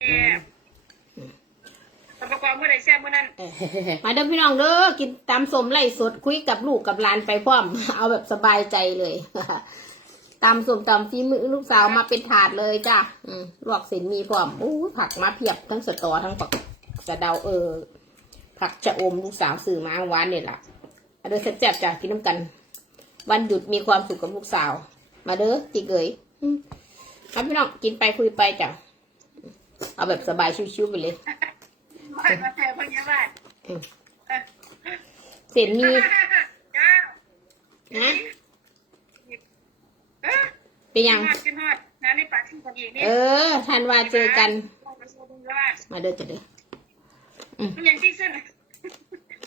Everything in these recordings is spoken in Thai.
แซ่ประกอบเมื่อใดแซ่บเมื่อนั้นมาเด้อพี่น้องเด้อกินตามสมไล่สดคุยกับลูกกับหลานไปพร้อม เอาแบบสบายใจเลยตามสมตำฝีมือลูกสาวมาเป็นถาดเลยจ้ะลวกเส้นมีพร้อมอู้ผักมาเพียบทั้งสตอทั้งผักสะเดาเออ ผักชะอมลูกสาวซื้อมาหวานเนี่ยล่ะมาเด้อแซ่บๆจ้ะกินน้ำกัน วันหยุดมีความสุขกับลูกสาว มาเด้อจิเกยอืมครับพี่น้องกินไปคุยไปจ้ะ เอาแบบสบายชิวๆไปเลยมามาเจอพยาบาลอืมเส้นหมีเจ้านะเออเป็นยังฮอดขึ้นฮอดน้ำในปากที่กันอีกนี่เออทันว่าเจอกัน มาเด้อจ้ะเด้อมันยังที่ขึ้น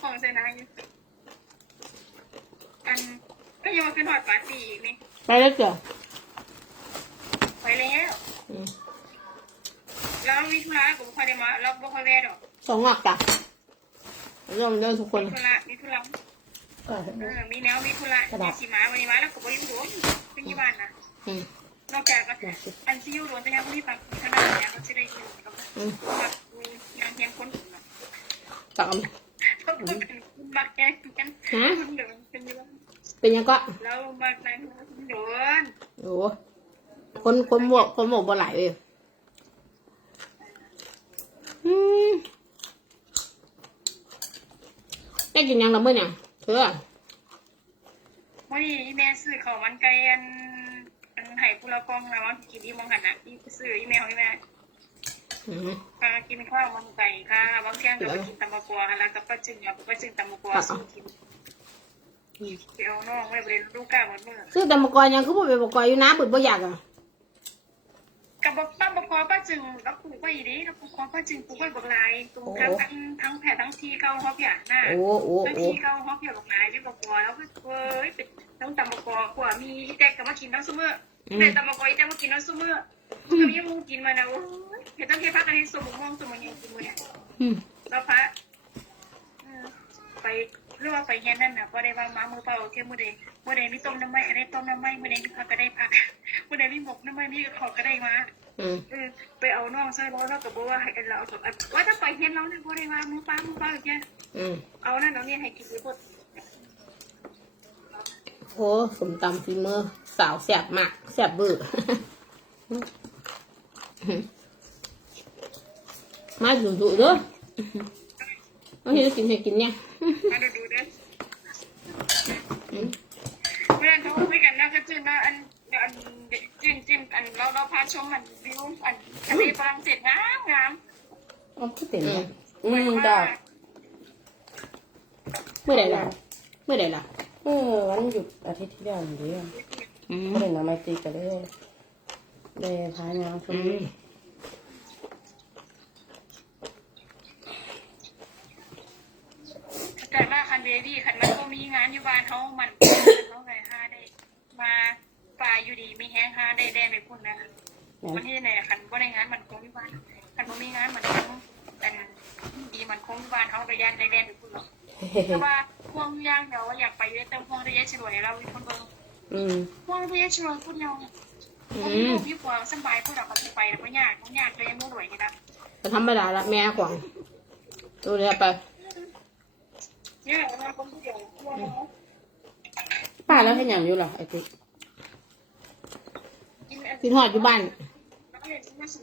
ของใส่น้ำอยู่อันก็โยนขึ้นฮอดปากตีอีกนี่ไปแล้วจ้ะไปแล้วอืม แล้วมีธุระกูค่อยได้มาเราบ่ค่อยแวะดอกสองงอกจ้ะเรื่องเรื่องทุกคนมีธุระมีธุระเออมีแนวมีธุระมีสิมาวันนี้มาแล้วก็บ่อยู่รวมเป็นยี่บ้านนะอืมนอกจากก็อันซิวโดนแต่ยังบ่มีปักขนาดนี้ก็สิได้อยู่กับอืมแบบมีงานเห็นคนอื่นตักเอาเขาเป็นคนมักแย่งกันฮะคนเดินเป็นอยู่เป็นยังก็แล้วมักนั้นคนเดินโอ้คนคนหมวกคนหมวกบ่ไหลายเลยอืม ได้กินยังละเมื่อเนี่ยเธอวันนี้อีแม่ซื้อข้าวมันไก่อันอันไห้กุละกองแล้วกินที่มองหันน่ะอีซื้ออีแม่ของอีแม่อืมค่ะกินข้าวมันไก่ค่ะบางเที่ยงก็ไปกินตำบักกัวแล้วก็ป้าจึงแล้วก็ป้าจึงตำบักกัวสู้กินเดี๋ยวน้องไม่ไปเรียนลูกก้าหมดมือซื้อแต่มะกอยยังคือบ่ไปมะกอยอยู่นะบุดบ่อยากอะ กับบอกป้าบักกัวป้าจึงแล้วปลูกไว้ดีแล้วปลูกป้าจึงปลูกไว้บักลายตรงทั้งทั้งทั้งแผ่ทั้งทีเก้าฮอบอย่างหน้าโอ้โอ้ทั้งโอ้ทีเก้าฮอบอย่างบักลายที่บักกัวแล้วก็เว้ยเป็นทั้งตำบักกัวกัวมีแตกกับมากินทั้งซุมื้อแต่ตำบักกัวแตกมากินทั้งซุมื้อมันก็มีมูกินมานะโอ้ยเห็นต้องเทพักกันให้สมมองสมมองยังกินมื้อเนี่ยอืมแล้วพระเออไป เรื่องว่าไปเย็นนั่นน่ะก็ได้ว่ามามือเปล่าเที่ยมือเดย์มือเดย์มีต้มน้ำไหม้อะไรต้มน้ำไหม้มือเดย์มีผักก็ได้ผักมือเดย์มีหมกน้ำไหม้มีขอก็ได้มาอืมเออไปเอาน้องใส่ร้อยแล้วก็บอกว่าให้เราเอาแบบว่าถ้าไปเย็นเราเนี่ยก็ได้ว่ามือป้ามือป้าอย่างเงี้ยอืมเอานั่นเอาเนี่ยให้กินไปหมดโอ้สมตำฝีมือสาวแซ่บมากแซ่บเบื่อมาดูดูเด้อ เอาเห็นกินให้กินเนี่ยมาดูดูเด้อเพื่อนเขาคุยกันแล้วก็จิ้มนะอันอันจิ้มจิ้มอันเราเราพาชมอันวิวอันทะเลฝรั่งเศสงามงามมันก็เป็นเนี่ยอืสวยมมากดอกเมื่อไหร่ล่ะเมื่อไหร่ล่ะเออวันหยุดอาทิตย์ที่แล้วนี่เดียวอืมไม่ได้นำมาตีกันเลยเลยพายน้ำชอืมมแต่ ว่าคันเบบี้คันมันก็มีงานอยู่บ้านเขามันเขาไงฮาได้ มาป่าอยู่ดีมีแห้งฮาได้แดนไปพุ่นนะวันที่ไหนคันก็ได้งานมันคงอยู่บ้านคันก็มีงานมันคงแต่ดีมันคงอยู่บ้านเขาไปยันได้แดนไปพุ่นหรอกเพราะว่าพวงย่างเดี๋ยวอยากไปเยอะเติมพวงระยะฉลวยเราเป็นคนเบิ่งอืมพวงระยะฉลวยพุ่นเนาะอืมีมลูกมีผัวสบายพุ่นเราไปแล้วก็ยากก็ยากเลยยังไม่รวยนี่นะก็ธรรมดาละแม่ขวางดูแลไป ป้าแล้วให้หยังอยู่ล่ะไอ้ติ๊กกินกินหอดอยู่บ้าน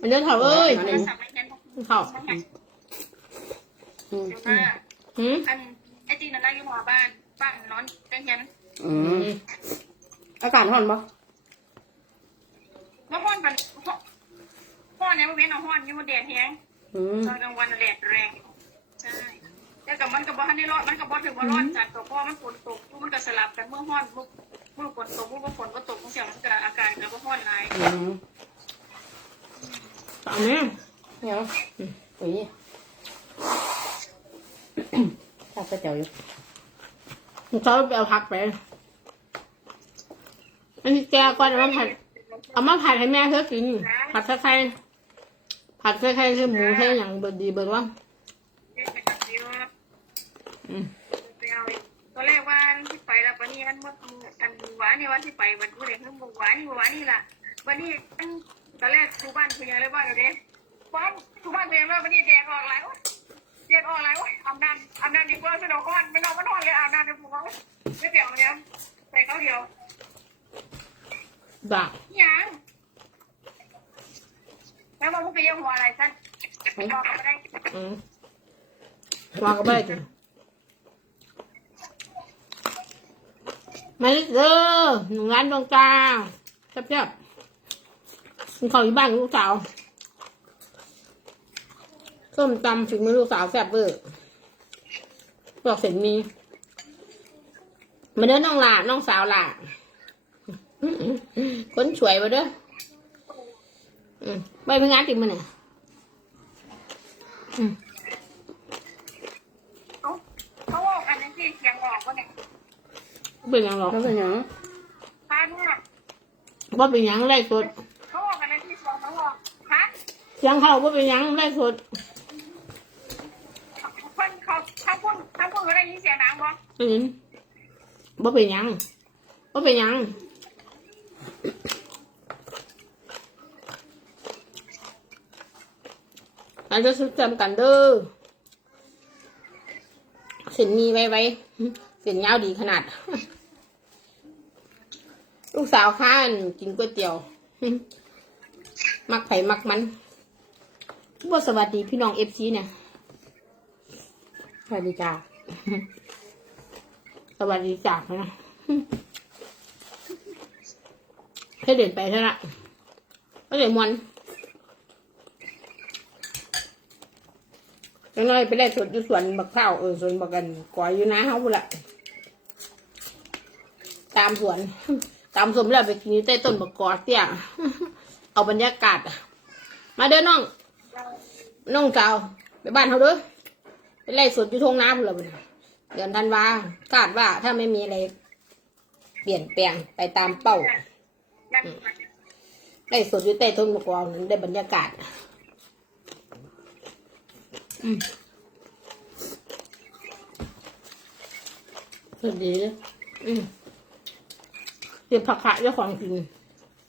มันเด้อเถ่าเอ้ยสับไม่งั้นเถ่าอืมอ่าหืมอันไอจีนั่นได้อยู่หัวบ้านบ้านนอนเต้นยันอือืมมอากาศร้อนปะแล้วห้อนมันห้อนเนี่ยมันเว้นเอาห้อนอยู่มันแดดแห้งอืมตอนกลางวันแดดแรงใช่ แต่กับมันกับบ่ทันได้ร้อนมันกับบ่ถึงว่าร้อนจัดตัวเพราะมันฝนตกมันก็สลับกันเมื่อห้อนเมื่อฝนตกเมื่อฝนก็ตกมันเสียงมันก็อาการก็บ่ห้อนหลายอืมตามแม่เนี่ยอุ้ยถ้าก็เจ้าอยู่เขาไปเอาผักไปอันนี้แกก่อนเอามาผัดเอามาผัดให้แม่เธอกินผัดไข่ๆผัดไข่ๆคือหมูใช่อย่างเบิดดีเบิดว่า เด็กไปกับเดียว อืม ไปเอาตอนแรกว่าที่ไปแล้ววันนี้อันเมื่ออันหวานนี่วันที่ไปวันผู้ใดเพิ่งบอกหวานนี่หวานนี่ล่ะวันนี้ตอนแรกครูบ้านคุยอะไรบ้างเด้บ้านครูเพลงแล้ววันนี้แดงออกแล้วะแดงออกแล้วะอาบน้ำอาบน้ำดีกว่าสนุกก่อนไม่นอนก็นอนเลยอาบน้ำเดี๋ยวผมว่าไม่เปลี่ยนเนี้ยใส่เขาเดียวบ้ายังแล้วมันก็ไปยังหัวอะไรสั้นบอกเขาไม่ได้อืมวางก็ไม่ได้จ้ะ มาลิเด้อหนึ่งร้านดวงตาแซ่บๆกินข้าวที่บ้านลูกสาวส้มตำฝีมือลูกสาวแซ่บเวอร์บอกเสร็จมี มาเด้อน้องหลาน้องสาวหลาคนสวยมาเด้อไปเป็นงานติดมันเนี่ยเขาเขาบอกอันนั้นที่เสียงออกว่าเนี่ย เป็นหยังหรอกแล้วเป็นหยังพาด้วยว่าเป็นหยังไล่สดเขาบอกอันนั้นที่เสียงเขาบอกฮะเสียงเขาว่าเป็นหยังไล่สดคนเขาถ้าพูดถ้าพูดเขาได้ยินเสียงน้ำบ่เป็นหยังว่าเป็นหยังว่าเป็นหยังอาจจะสุดจำกันเด้อเส้นมีไว้ไว้เส้นยาวดีขนาด ลูกสาวข้านกินก๋วยเตี๋ยว มักไผ่มักมันว่าสวัสดีพี่น้องเอฟซีเนี่ย สวัสดีจ้า สวัสดีจากนะให้เด่นไปเท่านั้นก็เด่นมวนจังน้อยไปได้สวนอยู่สวนบักข้าวเออสวนบักกันก่อยอยู่นะเฮาบุละตามสวน ตามสมแล้วไปกินอยู่ใต้ต้นบักอกเตี้ยเอาบรรยากาศมาเด้อน้องน้องสาวไปบ้านเขาเด้อไปไล่สวนอยู่ทงน้ำพุ่นละบุญเดือนธันวาคาดว่าถ้าไม่มีอะไร เปลี่ยนแปลงไปตามเป้านั่นได้สดอยู่ใต้ต้นมะกอกนั้นได้บรรยากาศอืมสวัสดีอืม เดี๋ยผักขะเจ้าของกิน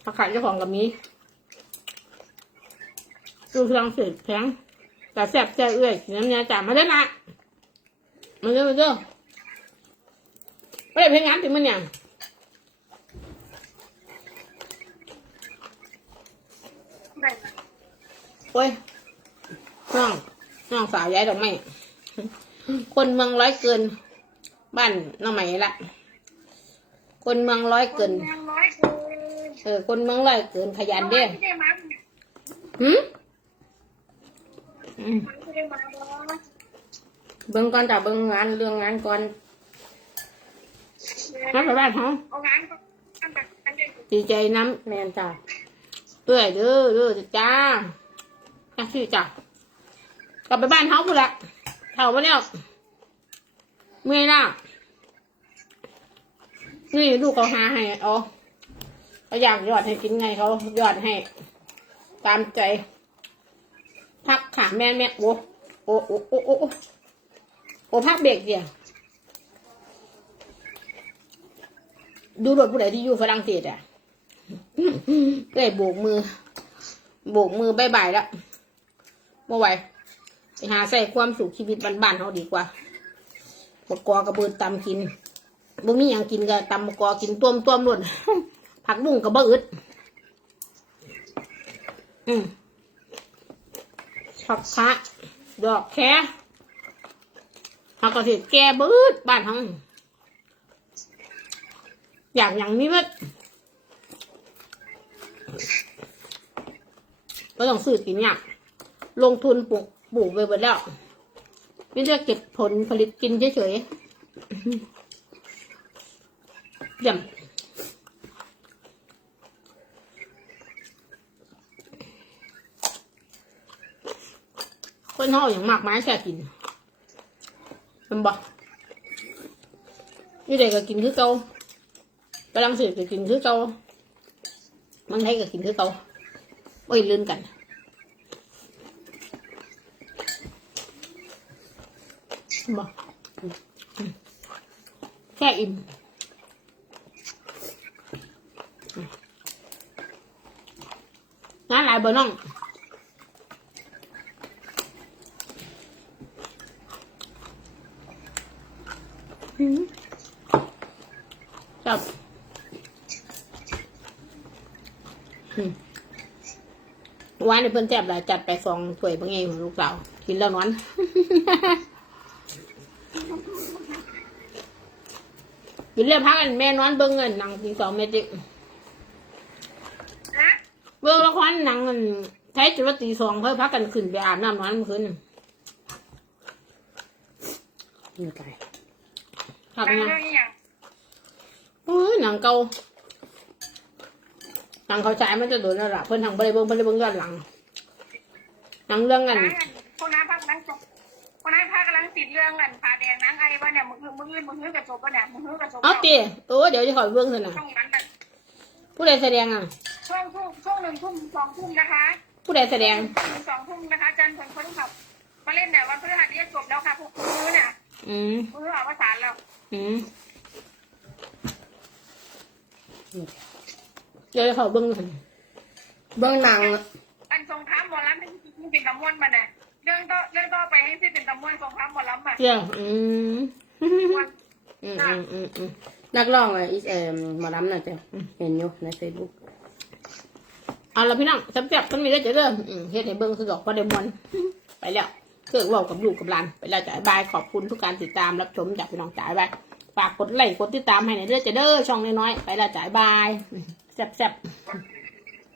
ผักขะเจ้าของกับมีดูพลังเสร็จแพงแต่แซบแซ่เอื้อยกินน้ำเนียจ่ามาได้ละมาเด้อมาเด้อไม่ได้เพลงงานถึงมันยังโอ้ยน้องน้องสาวย้ายดอกไม้คนเมืองร้อยเกิน บ้านน้องใหม่ละ คนเมืองร้อยเกินยังร้อยเกินเออ คนเมืองร้อยเกินขยันเด้ไม่ได้มาหืมอืมไม่ได้มาบ่เบิ่งก่อนจ้ะเบิ่งงานเรื่องงานก่อนมาไปบ้านเขาเอางานก็ทำแบบนั้นเลยดีใจน้แมนจ้าำเตื้อยเด้อเด้อจ้าจ้าชื่อจ้ะกลับไปบ้านเขาพูดละเท่าปะเนี่ยเมื่อยละ นี่ลูกเขาหาให้เอาเขาอยากยอดให้กินไงเขายอดให้ ตามใจพักขาแม่แม่โอ้โอ้โอ้โอ้โอ้โอ้โอ้พักเบรกเดียวดูรถผู้ใดที่อยู่ฝรั่งเศสอะได้โบกมือ โบกมือบายบายแล้วเมื่อไหวไปหาใส่ความสุขชีวิตบ้านๆเขาดีกว่าบกกอกระเบิดตำกิน บ่มีอย่างกินก็ตำบกกอกินต้วมต้วมล้วนผักบุ้งกับบ่อึดอืมผักคะดอกแค่ผักกระเทียมแก่บิดบ้านทั้งอยากอย่างนี้มั้ก็ต้องซื้อกินเนี่ยากลงทุนปลูกปลูกไปหมดแล้วไม่ได้เก็บผลผลิตกินเฉยๆ ย่ำคนห่ออย่างมากมายแค่กินมันบอกนี่เด็กก็กินคือเก่ากำลังสืบก็กินคือเก่ามันไทยก็กินคือเก่าโอ้ยลื่นกันบอกแค่อิ่ม น้าหลายเบอร์น้องจับวันนี้เพิ่นแจบหลายจัดไปฟองถ้วยบางไงของลูกเรากินแล้วนอนกินแล้วพักกันแม่นอนเบิ่งเงินนั่งกินสองเม็ดจิ เบิ่งละครหนังกันใช้จุดว่าตีสองเพื่อพักกันขึ้นไปอาบน้ำนอนเมื่อคืนน่ะนี่ไก่พักนั่งนะเรื่องอีหยังโอ้ยหนังเก่าหนังเขาฉายมันจะโดนแล้วล่ะเพิ่นทางบริเบิ่งบริเบิ่งย้อนหลังหนังเรื่องกันนั่งกันคนน้าพักนั่งจบคนน้าพักกำลังติดเรื่องกันผาแดงนั่งไอ้ว่าเนี่ยมึงคือมึงคือมึงคือกระจบวะเนี่ยมึงคือกระจบเอาตีโอ้เดี๋ยวจะขอไปเบิ่งเถอะนะช่วงนั้นน่ะผู้ใดแสดงอะ ช่วงช่วงช่วงหนึ่งทุ่มสองทุ่มนะคะผู้ใดแสดงถึงสองทุ่มนะคะจันทร์คนคนขับมาเล่นเนี่ยวันพฤหัสเรียกจบแล้วค่ะพวกมือเนี่ยอืมมืออวสานแล้วอืมเดี๋ยวจะขอเบิ่งเถอะเบื้องหนังอันทรงท้ามหมอลำที่ที่เป็นตะมวนมาเนี่ยเรื่องต่อเรื่องต่อไปให้ที่เป็นตะมวนทรงท้ามหมอลำมาเจ้าอืมอืมอืมอืมอืมนักร้องอะอีเอ็มหมาล้ำน่ะจ้ะเห็นอยู่ในเฟซบุ๊ก เอาละพี่น้องจับจับมันมีได้จะเริ่มเฮ็ดให้เบิ้งคือดอกพอได้มอนไปแล้วเกิดเว่ากับลูกกับหลานไปแล้วจ่ายบายขอบคุณทุกการติดตามรับชมจากพี่น้องจ่ายบายฝากกดไลค์กดติดตามให้หนอยเด้อจะเด้อช่องน้อยๆไปแล้วจ่ายบายแซ่บๆ